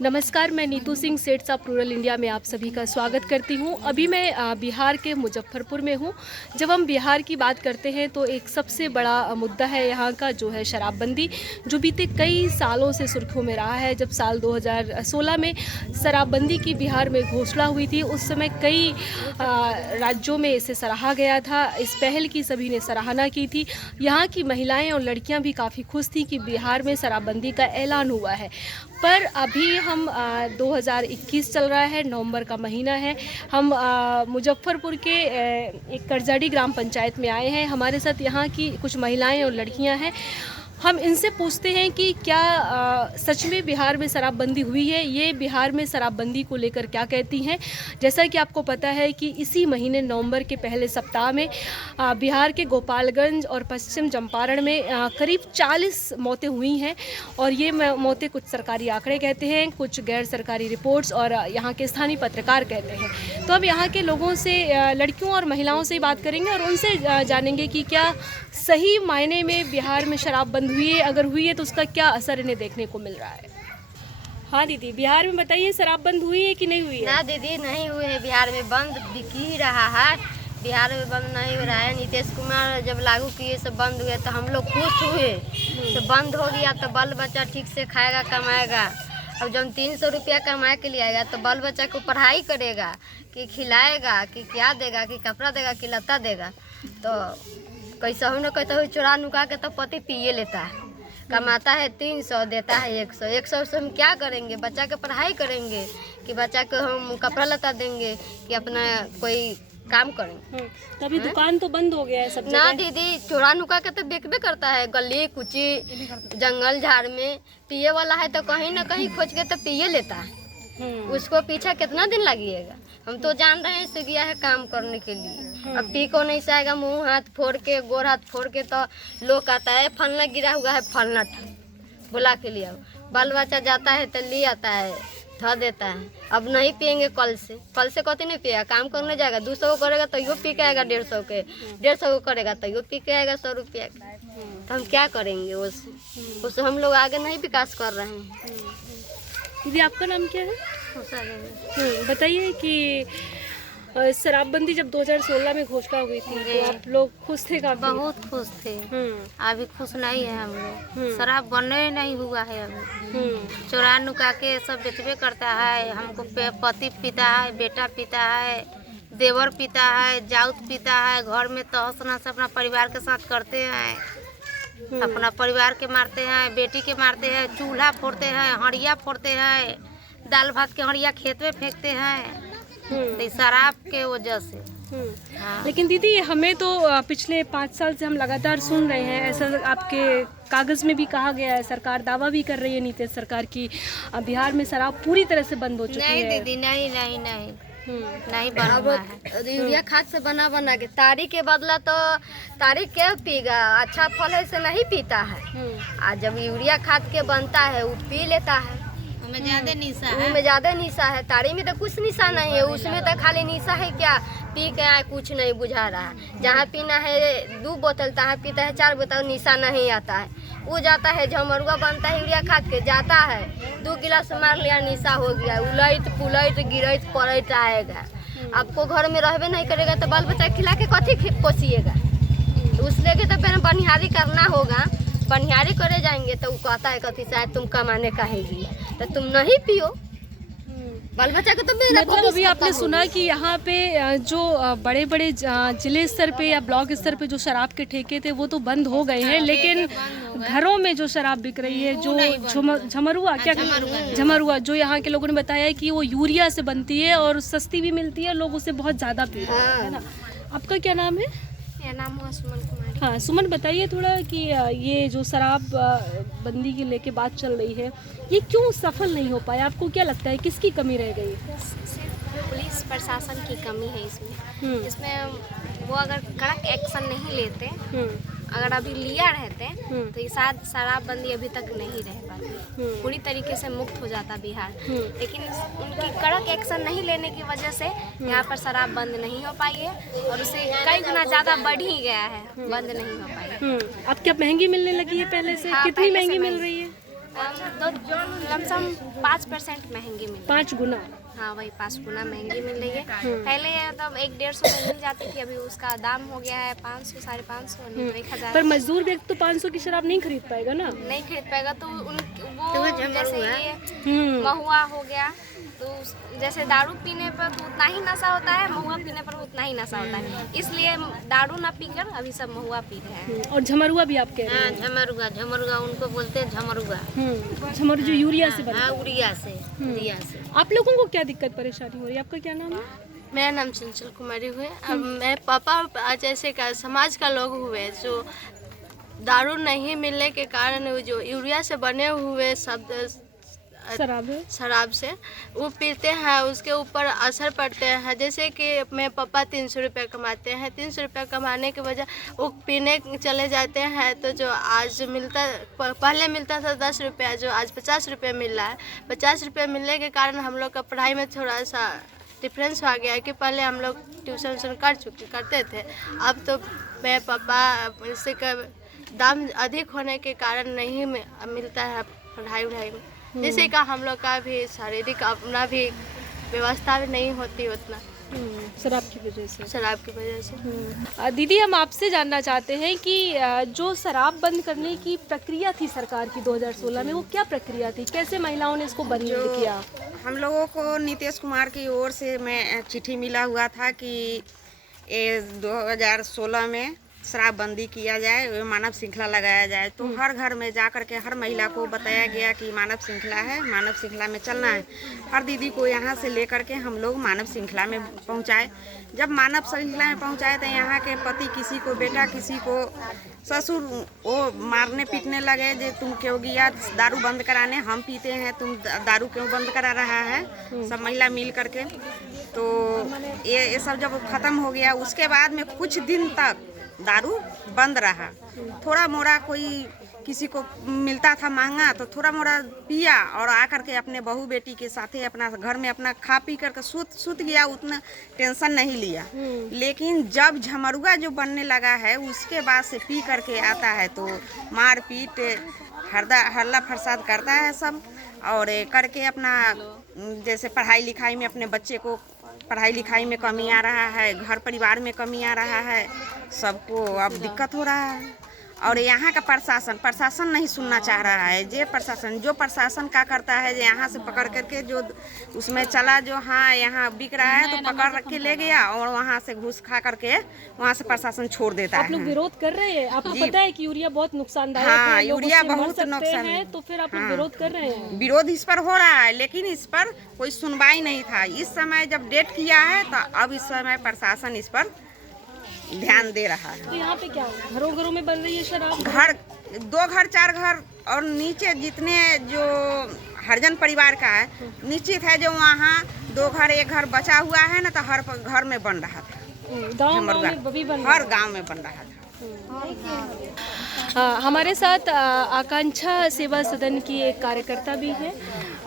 नमस्कार, मैं Neetu Singh, sets of rural India में आप सभी का स्वागत करती हूं। अभी मैं बिहार के मुजफ्फरपुर में हूं। जब हम बिहार की बात करते हैं तो एक सबसे बड़ा मुद्दा है यहाँ का, जो है शराबबंदी, जो बीते कई सालों से सुर्खियों में रहा है। जब साल 2016 में शराबबंदी की बिहार में घोषणा हुई थी, उस समय कई राज्यों में इसे सराहा गया था। इस पहल की सभी ने सराहना की थी। यहाँ की महिलाएँ और लड़कियाँ भी काफ़ी खुश थीं कि बिहार में शराबबंदी का ऐलान हुआ है। पर अभी हम 2021 चल रहा है, नवंबर का महीना है। हम मुजफ्फरपुर के एक करजाडी ग्राम पंचायत में आए हैं। हमारे साथ यहाँ की कुछ महिलाएं और लड़कियां हैं। हम इनसे पूछते हैं कि क्या सच में बिहार में शराबबंदी हुई है, ये बिहार में शराबबंदी को लेकर क्या कहती हैं। जैसा कि आपको पता है कि इसी महीने नवंबर के पहले सप्ताह में बिहार के गोपालगंज और पश्चिम चंपारण में करीब 40 मौतें हुई हैं। और ये मौतें कुछ सरकारी आंकड़े कहते हैं, कुछ गैर सरकारी रिपोर्ट्स और यहाँ के स्थानीय पत्रकार कहते हैं। तो अब यहाँ के लोगों से, लड़कियों और महिलाओं से बात करेंगे और उनसे जानेंगे कि क्या सही मायने में बिहार में शराबबंदी हुई है। अगर हुई है तो उसका क्या असर इन्हें देखने को मिल रहा है। हाँ दीदी, बिहार में बताइए, शराबबंद हुई है कि नहीं हुई है? ना दीदी, नहीं हुई है। बिहार में बंद बिक ही रहा है। बिहार में बंद नहीं हो रहा है। नीतीश कुमार जब लागू किए सब बंद हुए तो हम लोग खुश हुए। तो बंद हो गया तो बाल बच्चा ठीक से खाएगा, कमाएगा। अब जब 300 रुपया कमा के लिए आएगा तो बाल बच्चा को पढ़ाई करेगा कि खिलाएगा, कि क्या देगा, कि कपड़ा देगा, कि लत्ता देगा। तो कैसा हो न कैसा हो, चुरा नुका के तो पति पिए लेता है। कमाता है 300, देता है 100। 100 से हम क्या करेंगे? बच्चा के पढ़ाई करेंगे कि बच्चा को हम कपड़ा लता देंगे कि अपना कोई काम करेंगे। तो अभी दुकान तो बंद हो गया है सब ना जगह। दीदी, चोरा नुका के तो बेचबे करता है। गली कुची जंगल झाड़ में पिए वाला है तो कहीं ना कहीं खोज के तो पिए लेता है। उसको पीछा कितना दिन लगिएगा? हम तो जान रहे हैं से गया है काम करने के लिए। अब पी को नहीं सहेगा, मुंह हाथ फोड़ के, गोर हाथ फोड़ के तो लोग कहता है फलना गिरा हुआ है, फलना बुला के लिया। बाल बच्चा जाता है तो ले आता है, ध देता है। अब नहीं पियेंगे कल से कभी नहीं पिएगा। काम करने जाएगा, 200 को करेगा तो यो पी के आएगा 150 के, 150 को करेगा तो यो पी के आएगा 100 रुपया के। तो हम क्या करेंगे? उससे हम लोग आगे नहीं विकास कर रहे हैं। दीदी, आपका नाम क्या है? बताइए कि शराबबंदी जब 2016 में घोषणा हुई थी तो आप लोग खुश थे? काफी बहुत खुश थे। अभी खुश नहीं है हम लोग। शराब बने नहीं हुआ है अभी। चोरा नुका के सब बेचबे करता है। हमको पति पीता है, बेटा पीता है, देवर पीता है, जाउत पीता है। घर में तहस नहस अपना परिवार के साथ करते हैं। अपना परिवार के मारते हैं, बेटी के मारते हैं, चूल्हा फोड़ते हैं, हड़िया फोड़ते हैं, दाल भात के हड़िया खेत में फेंकते हैं। तो शराब के वजह से। हाँ। लेकिन दीदी, हमें तो पिछले 5 साल से हम लगातार सुन रहे हैं, ऐसा आपके कागज़ में भी कहा गया है, सरकार दावा भी कर रही है नीतीश सरकार की बिहार में शराब पूरी तरह से बंद हो चुकी है। नहीं दीदी, नहीं नहीं नहीं नहीं बना हुआ है। यूरिया खाद से बना के तारी के बदला तो तारी क्या पीगा? अच्छा फल है से नहीं पीता है। आज जब यूरिया खाद के बनता है वो पी लेता है। उसमें ज्यादा निशा है। तारी में तो कुछ निशा नहीं है। उसमें तो खाली निशा है, क्या पी के आए कुछ नहीं बुझा रहा। जहाँ पीना है 2 बोतल, तहाँ पीता है 4 बोतल, निशा नहीं आता है। वो जाता है, झमरुआ बनता है यूरिया खाद के, जाता है 2 गिलास मार लिया, निशा हो गया। उलट पुलट गिरत पलट आएगा। आपको घर में रहबे नहीं करेगा तो बाल बच्चा खिला के कथी पोसिएगा? उस लेके तो फिर बनिहारी करना होगा। बनिहारी करे जाएंगे तो वो कहता है कथी से तुम कमाने काहेगी, तो तुम नहीं पियो। बाल बच्चा को तो मतलब अभी आपने सुना कि यहाँ पे जो बड़े बड़े जिले स्तर पे या ब्लॉक स्तर पे जो शराब के ठेके थे वो तो बंद हो गए हैं, लेकिन घरों में जो शराब बिक रही है, जो झमरुआ, क्या झमरुआ, जो यहाँ के लोगों ने बताया है कि वो यूरिया से बनती है और सस्ती भी मिलती है, लोग उसे बहुत ज़्यादा पी रहे हैं, है ना। आपका क्या नाम है? मेरा नाम हुआ सुमन कुमारी। हाँ सुमन, बताइए थोड़ा कि ये जो शराब बंदी की लेके बात चल रही है, ये क्यों सफल नहीं हो पाया? आपको क्या लगता है, किसकी कमी रह गई? सिर्फ पुलिस प्रशासन की कमी है इसमें। इसमें वो अगर कड़क एक्शन नहीं लेते, अगर अभी लिया रहते तो ये शायद शराबबंदी अभी तक नहीं रह पाती, पूरी तरीके से मुक्त हो जाता बिहार। लेकिन उनकी कड़क एक्शन नहीं लेने की वजह से यहाँ पर शराब बंद नहीं हो पाई है और उसे कई गुना ज़्यादा बढ़ ही गया है, बंद नहीं हो पाई। अब क्या महंगी मिलने लगी है पहले से? हाँ, कितनी पहले महंगी से मिल रही है? लमसम 5% महंगी मिल 5 गुना। हाँ वही 5 गुना महंगी मिल रही है। पहले मतलब 100-150 में मिल जाती थी, अभी उसका दाम हो गया है 500-550 नहीं तो 1000। पर मजदूर व्यक्ति तो 500 की शराब नहीं खरीद पाएगा ना। नहीं खरीद पाएगा तो वो जैसे ये महुआ हो गया, तो जैसे दारू पीने पर तो उतना ही नशा होता है, महुआ पीने पर उतना ही नशा होता है, इसलिए दारू ना पीकर अभी सब महुआ पी रहे हैं। और झमरुआ भी आप कह रहे हैं। झमरुआ उनको बोलते हैं झमरुआ। झमरू जो यूरिया से बनता है। उड़िया से। आप लोगों को क्या दिक्कत परेशानी हो रही है? आपका क्या नाम है? मेरा नाम चंचल कुमारी हुए। अब मैं पापा आज ऐसे का समाज का लोग हुए जो दारू नहीं मिलने के कारण वो जो यूरिया से बने हुए शराब से वो पीते हैं, उसके ऊपर असर पड़ते हैं। जैसे कि मेरे पापा 300 रुपये कमाते हैं, 300 रुपये कमाने के वजह वो पीने चले जाते हैं, तो जो आज पहले मिलता था 10 रुपया, जो आज 50 रुपये मिल रहा है। 50 रुपये मिलने के कारण हम लोग का पढ़ाई में थोड़ा सा डिफरेंस आ गया है कि पहले हम लोग ट्यूशन करते थे, अब तो मेरे पापा इससे दाम अधिक होने के कारण नहीं मिलता है पढ़ाई में, जैसे का हम लोग का भी शारीरिक अपना भी व्यवस्था भी नहीं होती उतना शराब की वजह से। दीदी हम आपसे जानना चाहते हैं कि जो शराब बंद करने की प्रक्रिया थी सरकार की 2016 में, वो क्या प्रक्रिया थी, कैसे महिलाओं ने इसको बंद किया? हम लोगों को नीतीश कुमार की ओर से मैं चिट्ठी मिला हुआ था कि 2016 में शराबबंदी किया जाए, मानव श्रृंखला लगाया जाए। तो हर घर में जा कर के हर महिला को बताया गया कि मानव श्रृंखला है, मानव श्रृंखला में चलना है। हर दीदी को यहाँ से लेकर के हम लोग मानव श्रृंखला में पहुँचाए। जब मानव श्रृंखला में पहुँचाए तो यहाँ के पति किसी को बेटा, किसी को ससुर वो मारने पीटने लगे, जे तुम क्यों गया दारू बंद कराने, हम पीते हैं, तुम दारू क्यों बंद करा रहा है, सब महिला मिल करके। तो ये सब जब ख़त्म हो गया, उसके बाद में कुछ दिन तक दारू बंद रहा। थोड़ा मोड़ा कोई किसी को मिलता था महंगा तो थोड़ा मोड़ा पिया और आकर के अपने बहू बेटी के साथ ही अपना घर में अपना खा पी करके सूत गया, उतना टेंशन नहीं लिया। लेकिन जब झमरुआ जो बनने लगा है उसके बाद से पी करके आता है तो मार पीट हल्ला फरसाद करता है सब, और करके अपना जैसे पढ़ाई लिखाई में अपने बच्चे को पढ़ाई लिखाई में कमी आ रहा है, घर परिवार में कमी आ रहा है, सबको अब दिक्कत हो रहा है। और यहाँ का प्रशासन नहीं सुनना चाह रहा है। जो प्रशासन क्या करता है, यहाँ से पकड़ करके जो उसमें चला, जो हाँ यहाँ बिक रहा है तो पकड़ रख के ले गया और वहाँ से घूस खा करके वहाँ से प्रशासन छोड़ देता है। आप लोग विरोध कर रहे हैं? आपको पता है कि यूरिया बहुत नुकसानदायक हाँ, है, यूरिया बहुत नुकसान है, तो फिर आप लोग विरोध कर रहे हैं? विरोध इस पर हो रहा है, लेकिन इस पर कोई सुनवाई नहीं था। इस समय जब डेट किया है तो अब इस समय प्रशासन इस पर ध्यान दे रहा है। तो यहाँ पे क्या घरों में बन रही है शराब? 2 घर 4 घर और नीचे जितने जो हरिजन परिवार का है निश्चित है, जो वहाँ 2 घर 1 घर बचा हुआ है ना, तो हर घर में बन रहा था। हर गांव में बन रहा था। हमारे साथ आकांक्षा सेवा सदन की एक कार्यकर्ता भी है,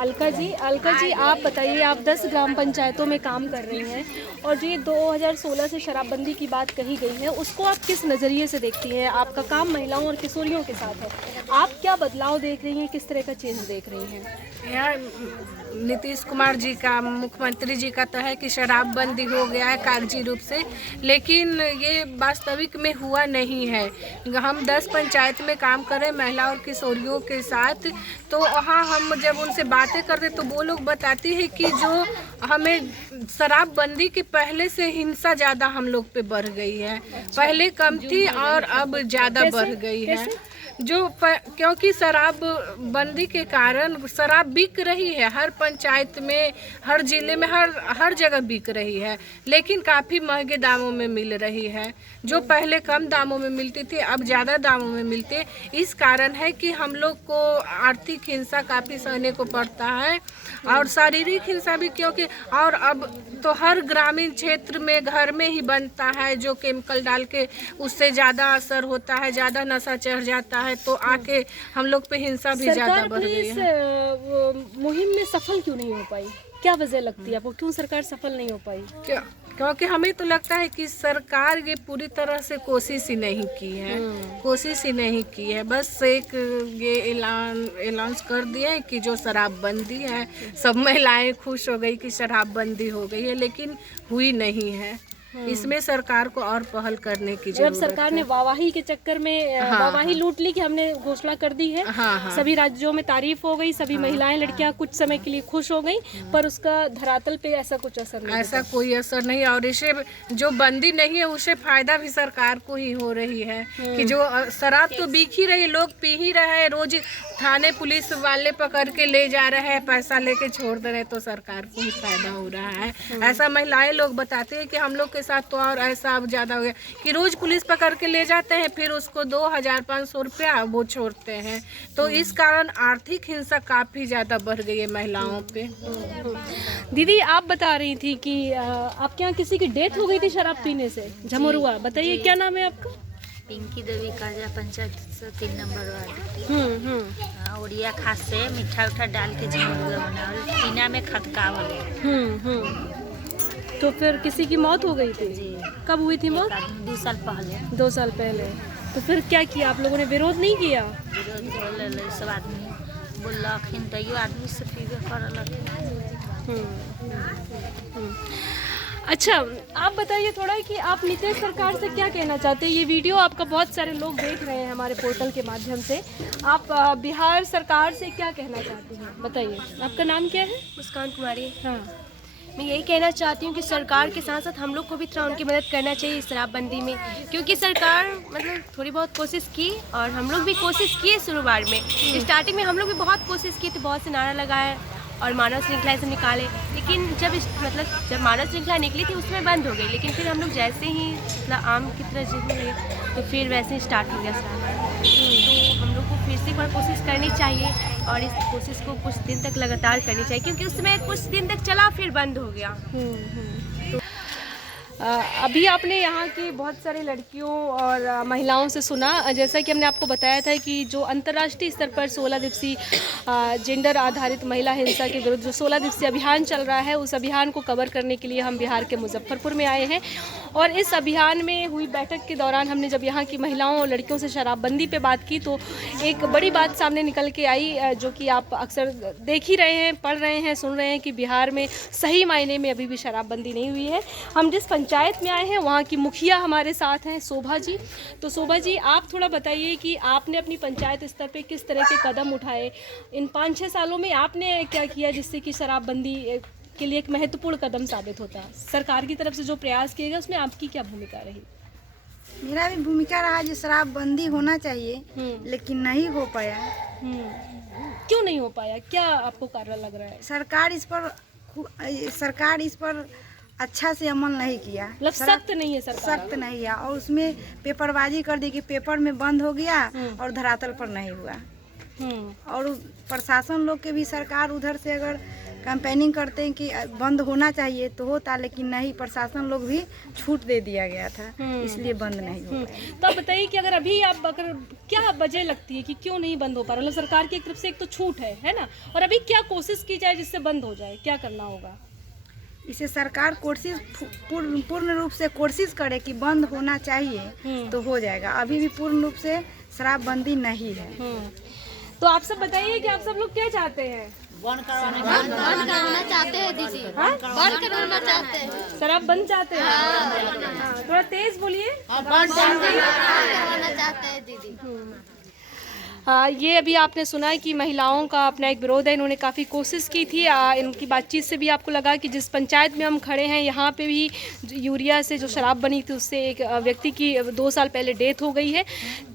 अलका जी। आप बताइए, आप 10 ग्राम पंचायतों में काम कर रही हैं और जो ये 2016 से शराबबंदी की बात कही गई है उसको आप किस नज़रिए से देखती हैं? आपका काम महिलाओं और किशोरियों के साथ है, आप क्या बदलाव देख रही हैं, किस तरह का चेंज देख रही हैं? यार नीतीश कुमार जी का, मुख्यमंत्री जी का तो है कि शराबबंदी हो गया है कागजी रूप से, लेकिन ये वास्तविक में हुआ नहीं है। हम 10 पंचायत में काम करें महिला और किशोरियों के साथ, तो वहाँ हम जब उनसे बातें करते तो वो लोग बताती है कि जो हमें शराबबंदी के पहले से हिंसा ज़्यादा हम लोग पे बढ़ गई है, पहले कम थी और अब ज़्यादा बढ़ गई है। क्योंकि शराब बंदी के कारण शराब बिक रही है, हर पंचायत में, हर जिले में, हर जगह बिक रही है, लेकिन काफ़ी महंगे दामों में मिल रही है। जो पहले कम दामों में मिलती थी अब ज़्यादा दामों में मिलते। इस कारण है कि हम लोग को आर्थिक हिंसा काफ़ी सहने को पड़ता है और शारीरिक हिंसा भी, क्योंकि और अब तो हर ग्रामीण क्षेत्र में घर में ही बनता है, जो केमिकल डाल के उससे ज़्यादा असर होता है, ज़्यादा नशा चढ़ जाता है, तो आके हम लोग पे हिंसा भी ज़्यादा बढ़ गई है। मुहिम में सफल क्यों नहीं हो पाई? क्या वजह लगती है आपको, क्यों सरकार सफल नहीं हो पाई? क्योंकि हमें तो लगता है कि सरकार ये पूरी तरह से कोशिश ही नहीं की है, कोशिश ही नहीं की है। बस एक ये ऐलान कर दिए कि जो शराबबंदी है, सब महिलाएं खुश हो गई कि शराबबंदी हो गई है, लेकिन हुई नहीं है। इसमें सरकार को और पहल करने की जब जरूरत सरकार ने वाहवाही के चक्कर में वाहवाही लूट ली कि हमने घोषणा कर दी है, सभी राज्यों में तारीफ हो गई, सभी महिलाएं लड़कियां कुछ समय के लिए खुश हो गई, पर उसका धरातल पे ऐसा कुछ असर नहीं, ऐसा कोई असर नहीं। और इसे जो बंदी नहीं है उसे फायदा भी सरकार को ही हो रही है कि जो शराब तो बिक ही रही, लोग पी ही रहे हैं, रोज थाने पुलिस वाले पकड़ के ले जा रहे हैं, पैसा लेके छोड़ दे रहे, तो सरकार को ही फायदा हो रहा है। ऐसा महिलाएं लोग बताते हैं कि हम लोग के साथ तो और ऐसा अब ज़्यादा हो गया कि रोज पुलिस पकड़ के ले जाते हैं, फिर उसको 2500 रुपया वो छोड़ते हैं। तो इस कारण आर्थिक हिंसा काफ़ी ज़्यादा बढ़ गई है महिलाओं पे। दीदी आप बता रही थी कि आपके यहाँ किसी की डेथ हो गई थी शराब पीने से, झमरुआ, बताइए क्या नाम है आपका? पिंकी देवी काजा, पंचायत 3 नंबर वार्ड। उड़िया खास से मीठा उठा डाल के झमरुआ बनावल, पीना में खदकावल। तो फिर किसी की मौत हो गई थी? कब हुई थी मौत? 2 साल पहले। 2 साल पहले। तो फिर क्या किया आप लोगों ने, विरोध नहीं किया? विरोध सब आदमी बोलखिन, तैयो आदमी से पीबे करलखिन। अच्छा, आप बताइए थोड़ा कि आप नीतीश सरकार से क्या कहना चाहते हैं? ये वीडियो आपका बहुत सारे लोग देख रहे हैं हमारे पोर्टल के माध्यम से। आप बिहार सरकार से क्या कहना चाहती हैं, बताइए। आपका नाम क्या है? मुस्कान कुमारी। हाँ, मैं यही कहना चाहती हूँ कि सरकार के साथ साथ हम लोग को भी थोड़ा उनकी मदद करना चाहिए इस शराबबंदी में, क्योंकि सरकार मतलब थोड़ी बहुत कोशिश की और हम लोग भी कोशिश किए शुरुआत में। स्टार्टिंग में हम लोग भी बहुत कोशिश की थी, बहुत से नारा लगाए और मानव श्रृंखला से निकाले, लेकिन जब मानव श्रृंखला निकली थी उसमें बंद हो गई। लेकिन फिर हम लोग जैसे ही मतलब आम की तरह जीने लगे तो फिर वैसे ही स्टार्ट हो गया शराब। तो हम लोग को फिर से एक बार कोशिश करनी चाहिए और इस कोशिश को कुछ दिन तक लगातार करनी चाहिए, क्योंकि उसमें कुछ दिन तक चला फिर बंद हो गया। अभी आपने यहाँ की बहुत सारी लड़कियों और महिलाओं से सुना, जैसा कि हमने आपको बताया था कि जो अंतर्राष्ट्रीय स्तर पर 16 दिवसीय जेंडर आधारित महिला हिंसा के विरुद्ध जो 16 दिवसीय अभियान चल रहा है, उस अभियान को कवर करने के लिए हम बिहार के मुजफ्फरपुर में आए हैं। और इस अभियान में हुई बैठक के दौरान हमने जब यहाँ की महिलाओं और लड़कियों से शराबबंदी पे बात की तो एक बड़ी बात सामने निकल के आई, जो कि आप अक्सर देख ही रहे हैं, पढ़ रहे हैं, सुन रहे हैं कि बिहार में सही मायने में अभी भी शराबबंदी नहीं हुई है। हम जिस पंचायत में आए हैं वहाँ की मुखिया हमारे साथ हैं, शोभा जी। तो शोभा जी, आप थोड़ा बताइए कि आपने अपनी पंचायत स्तर पे किस तरह के कदम उठाए, इन 5-6 सालों में आपने क्या किया जिससे कि शराबबंदी के लिए एक महत्वपूर्ण कदम साबित होता है? सरकार की तरफ से जो प्रयास किए गए उसमें आपकी क्या भूमिका रही? मेरा भी भूमिका रहा जो शराबबंदी होना चाहिए, लेकिन नहीं हो पाया। क्यों नहीं हो पाया, क्या आपको कारण लग रहा है? सरकार इस पर अच्छा से अमल नहीं किया, मतलब सख्त नहीं है सरकार, सख्त नहीं है। और उसमें पेपरबाजी कर दी कि पेपर में बंद हो गया और धरातल पर नहीं हुआ। और प्रशासन लोग के भी सरकार उधर से अगर कैंपेनिंग करते हैं कि बंद होना चाहिए तो होता, लेकिन नहीं, प्रशासन लोग भी छूट दे दिया गया था, इसलिए बंद नहीं हो पाया। तो आप बताइए कि अगर क्या वजह लगती है कि क्यों नहीं बंद हो पा रहा? मतलब सरकार की एक तरफ से एक तो छूट है ना, और अभी क्या कोशिश की जाए जिससे बंद हो जाए, क्या करना होगा? इसे सरकार पूर्ण रूप से कोशिश करे कि बंद होना चाहिए तो हो जाएगा। अभी भी पूर्ण रूप से शराबबंदी नहीं है। तो आप सब बताइए कि आप सब लोग क्या चाहते हैं? बंद कराना चाहते हैं दीदी। बंद कराना चाहते हैं, शराब बंद चाहते हैं। हाँ, थोड़ा तेज बोलिए। बंद कराना चाहते हैं दीदी। हाँ, ये अभी आपने सुना है कि महिलाओं का अपना एक विरोध है, इन्होंने काफ़ी कोशिश की थी। इनकी बातचीत से भी आपको लगा कि जिस पंचायत में हम खड़े हैं यहाँ पे भी यूरिया से जो शराब बनी थी उससे एक व्यक्ति की 2 साल पहले डेथ हो गई है।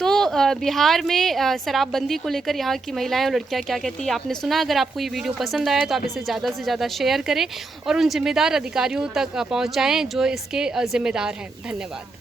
तो बिहार में शराबबंदी को लेकर यहाँ की महिलाएं और लड़कियाँ क्या कहती हैं आपने सुना। अगर आपको ये वीडियो पसंद आया तो आप इसे ज़्यादा से ज़्यादा शेयर करें और उन जिम्मेदार अधिकारियों तक पहुँचाएँ जो इसके जिम्मेदार हैं। धन्यवाद।